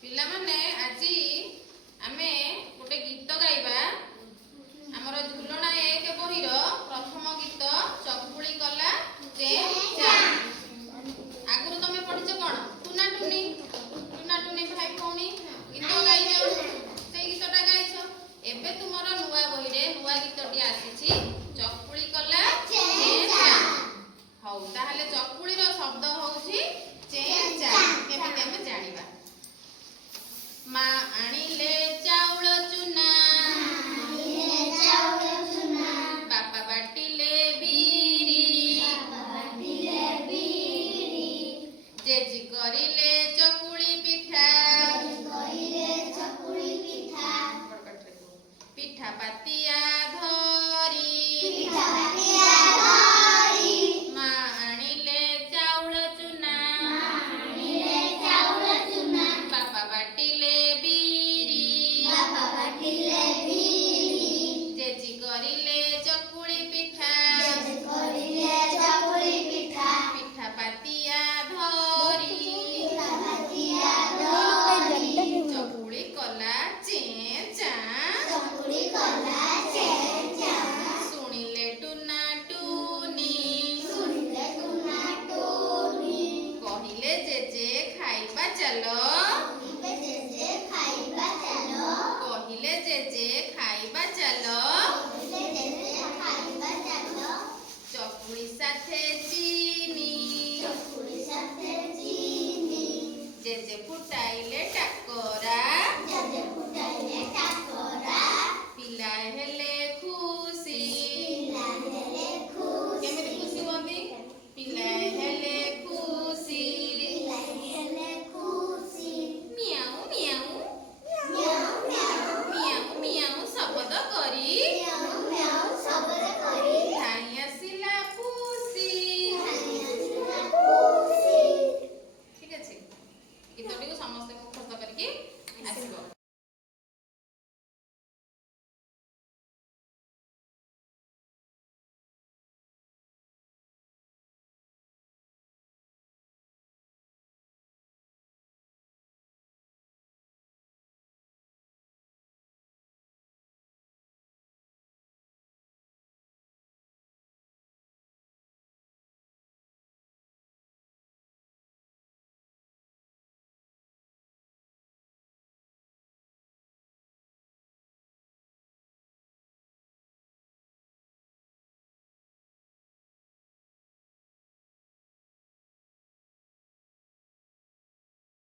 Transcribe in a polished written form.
पिला माने आजी आमे गोटे गीत गाइबा हमर झुलना एक बहिर प्रथम गीत चकुली कला चे चा आगुरु तमे पढिछ कोन टुना टुनी भाई भौणी गीत गाइछ से गीतटा गाइछ एबे तुमर नुवा बहिरे नुवा गीतटी आसीछि चकुली कला चे चा हौ ताहले चकुली रो शब्द होउछि चे चा केमिति हम जानिबा मा आनिले चाउल चुना बापा बाटिले बीरी जेजी करिले चकुली पिठा पिठा पातिया धरी मा आनिले चाउल चुना बापा बाटिले बीरी जेजी करिले चकुली पिठा पिठा पातिया धरी चकुली कला चे चा सुनिले टुना टुनी कहिले जेजे खाइबा चलो कहिले जेजे खाइबा चलो चकुली साथे चीनी जेजे फुटाइले टाकरा